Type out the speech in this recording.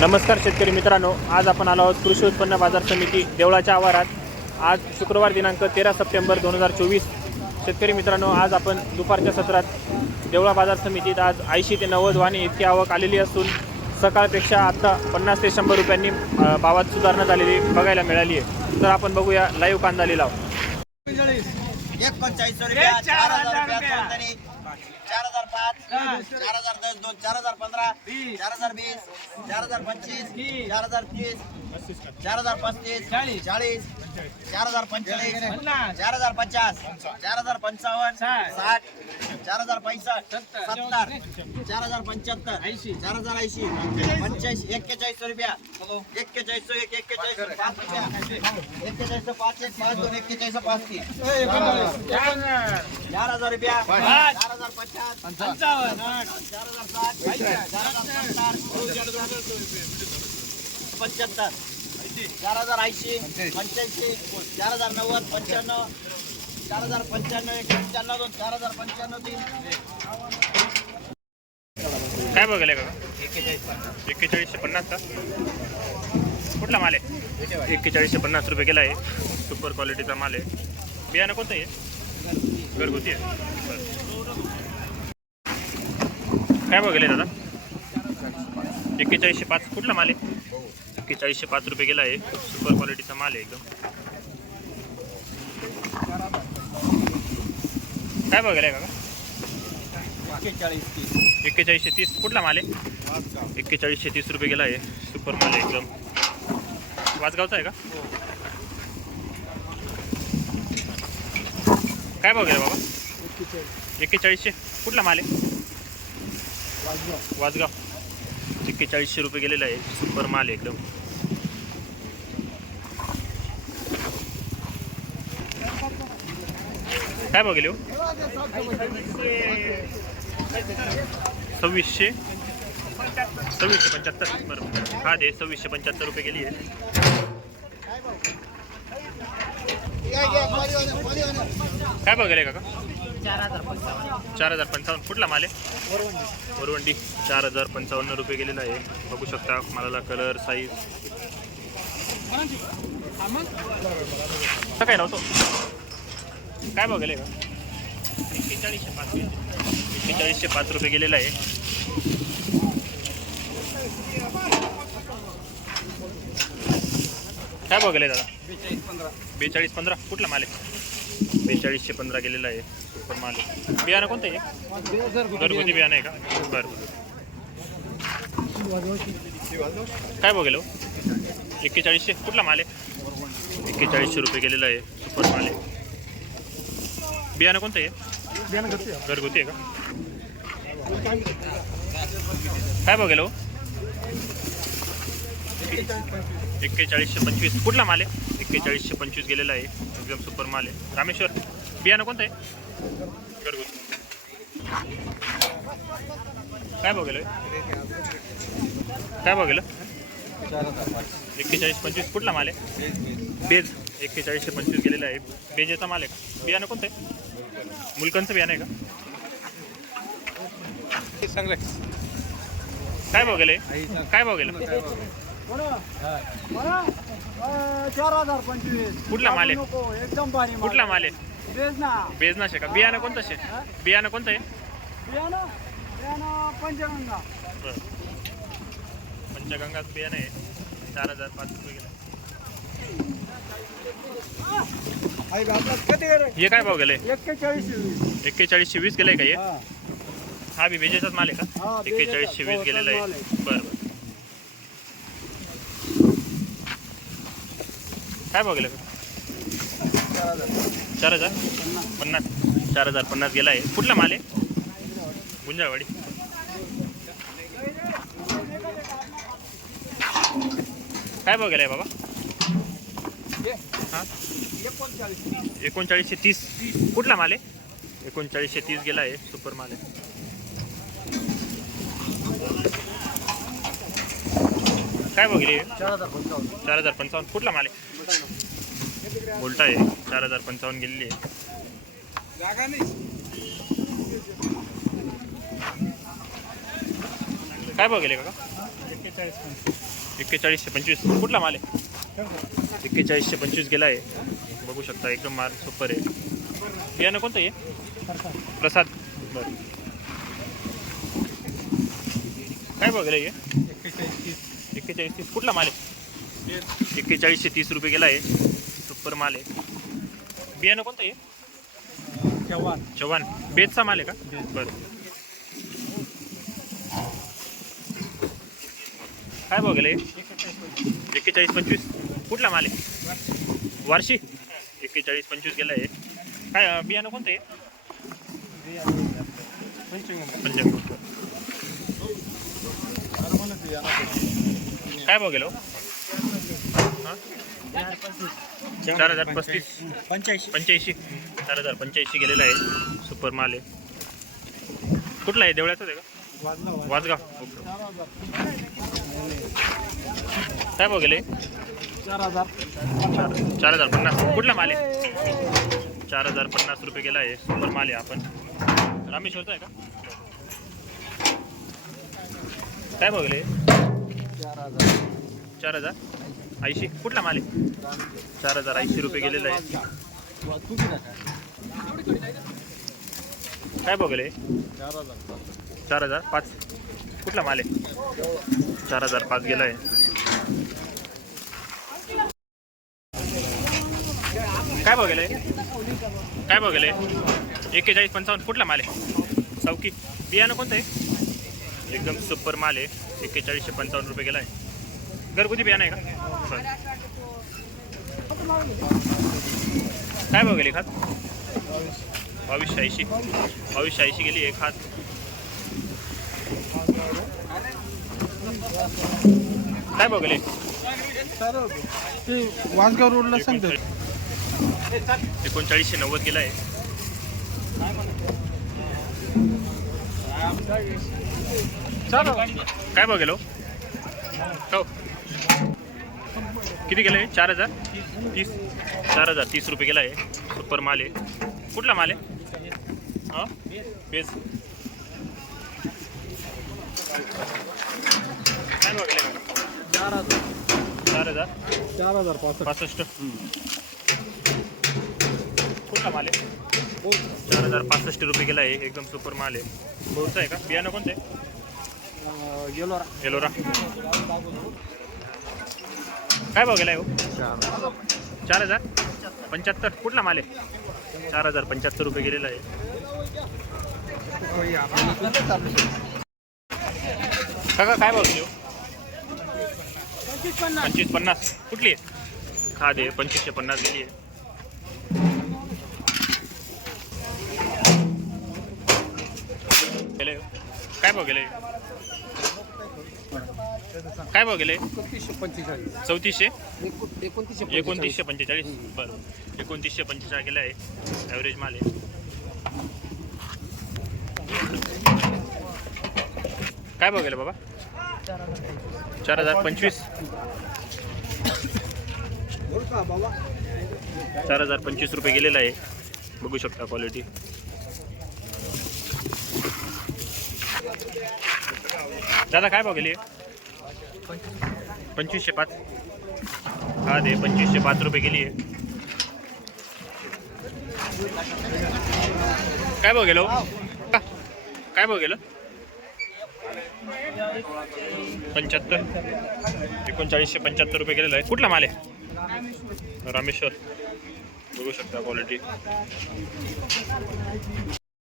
नमस्कार शेतकरी मित्रांनो आज आपण आलो आहोत कृषी उत्पन्न बाजार समिती देवळाच्या आवारात. आज शुक्रवार दिनांक तेरा सप्टेंबर दोन हजार चोवीस. शेतकरी मित्रांनो आज आपण दुपारच्या सत्रात देवळा बाजार समितीत आज ऐंशी ते नव्वद वाणी इतकी आवक आलेली असून सकाळपेक्षा आता पन्नास ते शंभर रुपयांनी भावात सुधारणा झालेली बघायला मिळाली आहे. तर आपण बघूया लाईव्ह कांदा लिलाव. चार हजार पाच चार हजार दस दोन चार हजार पंधरा चार हजार वीस चार हजार पंचवीस चार हजार तीस चार हजार पस्तीस चाळीस चार हजार पंचेचाळीस चार हजार पचास चार हजार पंचावन्न साठ चार हजार पैसष्ट सत्तर. चार हजार पंच्याहत्तर. चार हजार ऐंशी. पंच्याऐंशी एक्केचाळीस रुपया. एक्केचाळीस एक एक्केचाळीस पाच रुपया. एक्केचाळीस पाच एक पाच दोन एक्केचाळीस पाच तीन. चार हजार रुपया. चार हजार पचास पंचावन्न. चार हजार साठ. चार हजार सत्तर. पंच्याहत्तर. चार हजार ऐंशी. पंच्याऐंशी. चार हजार नव्वद. पंच्याण्णव. चार हज़ार पंच्याण्णव एक चार हज़ार पंच्याण्णव तीन. काय का एक्केचाळीसशे पन्नास. का कुठला माल आहे एक्केचाळीसशे पन्नास रुपये गेला आहे सुपर क्वालिटीचा माल आहे. बियाणं कोणतं आहे? घरगुती आहे. काय बघायला दादा एक्केचाळीसशे पाच. कुठला माल आहे? एक्केचाळीसशे पाच रुपये गेला आहे सुपर क्वालिटीचा माल आहे एकदम. काय बघायला का एक्केचाळीसशे तीस. कुठला माल आहे? एक्केचाळीसशे तीस रुपये गेला आहे. सुपर माल आहे एकदम. वाजगावचा आहे का? काय बघायला बाबा? एक्केचाळीसशे कुठला माल आहे? वाजगाव एक्केचाळीसशे रुपये गेलेला आहे. सुपर माल आहे एकदम. काय बघेल हो? सव्वीसशे? सव्वीसशे पंच्याहत्तर. बरोबर हा दे सव्वीसशे पंच्याहत्तर रुपये गेली आहे. काय बघले काका? चार हजार पंचावन्न. कुठला माल आहे? वरवंडी. चार हजार पंचावन्न रुपये गेलेला आहे. बघू शकता मालाला कलर साईज काय नव्हतं काय बघायला का? एक्केचाळीसशे पाच एक्केचाळीसशे पाच रुपये गेलेला आहे. काय बघायला दादा? बेचाळीस पंधरा. कुठला माल आहे? बेचाळीसशे पंधरा गेलेला आहे. सुपर माल आहे. बियाणं कोणतं आहे? घरगुती बियाणं आहे का? बरं काय बघेल गेलो हो? एक्केचाळीसशे कुठला माल आहे? एक्केचाळीसशे रुपये गेलेला आहे. सुपर माल आहे. बियाणं कोणतं आहे? घरगुती आहे का? काय बघेल हो? एक्केचाळीसशे पंचवीस. कुठला माल आहे? एक्केचाळीसशे पंचवीस गेलेला आहे. एकदम सुपर माल आहे. रामेश्वर बियाणं कोणतं आहे? घरगुती. काय बघेल काय बघेल एक्केचाळीस पंचवीस. कुठला माल आहे? बेज. एक्केचाळीसशे पंचवीस गेलेला आहे. बेजेचा माल आहे का? बियाणं कोणतं आहे? मुलकांचं बियाणं आहे का? काय बघेल काय बघेल चार हजार पंचवीस कुठला माल आहे नको एकदम भारी माल. कुठला माल आहे? बेज ना बेज ना का? बियाणं कोणतं शे बियाणं कोणतं आहे? बियाणं? बियाणं पंचगंगा. बरं. पंचगंगाचं बियाणं आहे. चार हजार पाच रुपये गेलं हे काय भाव गेले. एक्केचाळीसशे वीस. गेलंय का हे? हा. बी बेजेचाच माल आहे का. एक्केचाळीसशे वीस गेलेला आहे. आहे. बरं बरं. काय भाव गेलं? चार हजार. पन्नास. चार हजार पन्नास गेला आहे. कुठला माल आहे? गुंजाळवाडी. काय भाव गेलाय बाबा? हा एकोणचाळीसशे तीस. कुठला माल आहे? एकोणचाळीसशे तीस गेला आहे सुपर माल आहे. काय बघले चार हजार पंचावन्न. कुठला माल आहे? उलटा आहे. चार हजार पंचावन्न गेलेली आहे. काय बघेल पंचवीस. एक्केचाळीसशे पंचवीस. कुठला माल आहे? एक्केचाळीसशे पंचवीस गेला आहे. बघू शकता एकदम माल सुपर आहे. बियाणं कोणतं आहे? प्रसाद. बरं. काय बघलं हे? एक्केचाळीस तीस. एक्केचाळीस तीस कुठला माल आहे? एक्केचाळीसशे तीस रुपये गेला आहे. सुपर माल आहे. बियाणं कोणतं आहे? चव्हाण. चव्हाण. बेदचा माल आहे का. बरं. काय बघले एक्केचाळीस पंचवीस. कुठला माल आहे? वार्षी एक्केचाळीस पंचवीस गेला आहे. काय बियाणं कोणतं आहे? काय भाव गेलो? चार हजार पस्तीस. पंच्याऐंशी. पंच्याऐंशी. चार हजार पंच्याऐंशी गेलेला आहे. सुपर माल आहे. कुठला आहे? देवळाचाच आहे का? वाजगाव. काय भाव गेले? चार हजार. चार चार हजार पन्नास. कुठला माल आहे? चार हजार पन्नास रुपये गेला आहे. सुपर माल आहे आपण. रामेश्वरचा आहे का? काय बघले चार हजार चार हजार. ऐंशी. कुठला माल आहे? चार हजार ऐंशी रुपये गेलेला आहे. काय बघले चार हजार चार हजार पाच. कुठला माल आहे? चार हजार पाच गेला आहे. काय भाव गेले? काय भाव गेले? एक्केचाळीस पंचावन्न. कुठला माल आहे? चौकी. बियाणं कोणतं आहे? एकदम सुपर माल आहे. एक्केचाळीसशे पंचावन्न रुपये गेला आहे. घरगुती बियाणं आहे का? काय भाव गेले खात? बावीस ऐंशी. बावीसशे ऐंशी गेली एक हात काय भाव गेले? वाजगाव रोडला सांगतो एकोणचाळीसशे नव्वद गेला आहे. काय बघेलो हो. किती गेलं? चार हजार? तीस. चार हजार. तीस रुपये गेला आहे. सुपर माल आहे. कुठला माल आहे? हां? बेस. काय बघले चार हजार. चार हजार. चार हजार पासष्ट. कुठला माल आहे? चार हजार पासष्ट रुपये गेला आहे एकदम सुपर माल आहे. बोरचा आहे का? बियाणं कोणतं? आहे गेलो एलोरा काय भाव गेलाय हो? चार हजार? पंच्याहत्तर. कुठला माल आहे? चार हजार पंच्याहत्तर रुपये गेलेला आहे. काका काय भाव गेली हो? पंचवीस पन्नास. कुठली आहे? खाद आहे पंचवीसशे पन्नास गेली आहे गेले काय भाव गेले? काय भाव गेले? एकोणतीसशे पंचेचाळीस चौतीसशे? एकोणतीसशे एकोणतीसशे पंचेचाळीस. बरं एकोणतीसशे पंचेचाळीस गेला आहे. ॲव्हरेज माल आहे. काय भाव बाबा? चार हजार पंचवीस. चार हजार पंचवीस रुपये गेलेला आहे. बघू शकता क्वालिटी दादा काय भाव गेली? पंचवीसशे पाच. हा दे पंचवीसशे पाच रुपये गेली. आहे काय भाव गेलो? काय भाव गेलं? पंच्याहत्तर. एकोणचाळीसशे पंच्याहत्तर रुपये गेलेलं आहे कुठला माल आहे? रामेश्वर. बघू शकता क्वालिटी